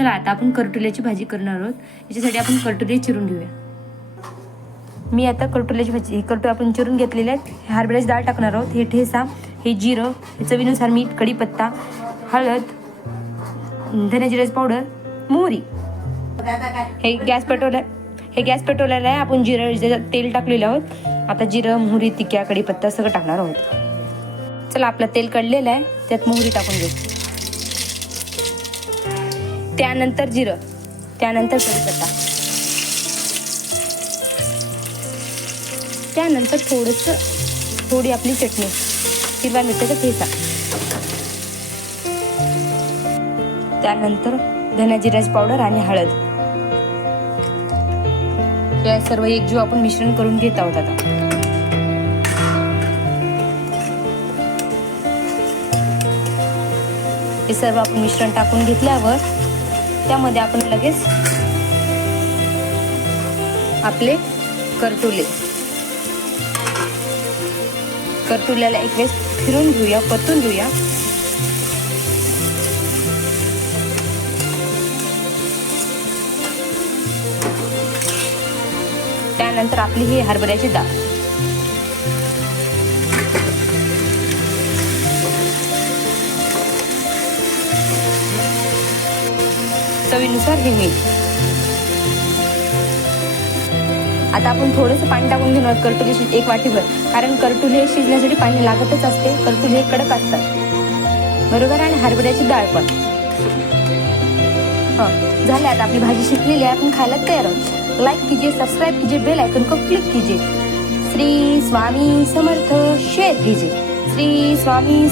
चला आता आपण करटुल्याची भाजी करणार आहोत. याच्यासाठी आपण करटुले चिरून घेऊया. मी आता करटुल्याची भाजी करटुले आपण चिरून घेतलेले आहेत. हरभऱ्याची डाळ टाकणार आहोत. हे ठेसा, हे जिरं, हे चवीनुसार मीठ, कढीपत्ता, हळद, धने जिऱ्याची पावडर, मोहरी. हे गॅस पेटवलेलं आहे. आपण जिरं तेल टाकलेलं आहोत. आता जिरं, मोहरी, तिक्या, कढीपत्ता सगळं टाकणार आहोत. चला आपलं तेल कढलेलं आहे, त्यात मोहरी टाकून घेऊ. त्यानंतर जिरं, त्यानंतर कढीपत्ता, त्यानंतर थोडी आपली चटणी, हिरव्या मिरच्याचा ठेचा, त्यानंतर धने जिऱ्याची पावडर आणि हळद. या सर्व एकजीव आपण मिश्रण करून घेत आहोत. आता हे सर्व आपण मिश्रण टाकून घेतल्यावर त्यामध्ये आपण लगेच आपले करटुल्याला एक वेळेस फिरून घेऊया, परतून घेऊया. त्यानंतर आपली ही हरभऱ्याची डाळ, चवीनुसार हे मीठ. आता आपण थोडंसं पाणी टाकून घेणार करटुले एक वाटीभर, कारण करटुले शिजण्यासाठी पाणी लागतच असते. करटुले कडक असतात बरोबर, आणि हरभऱ्याची डाळ पण. झाले. आता आपली भाजी शिजलेली आहे, आपण खायला तयार आहोत. लाइक कीजिए, सब्सक्राइब कीजिए, बेल आइकन को क्लिक कीजिए. श्री स्वामी समर्थ. शेअर कीजिए. श्री स्वामी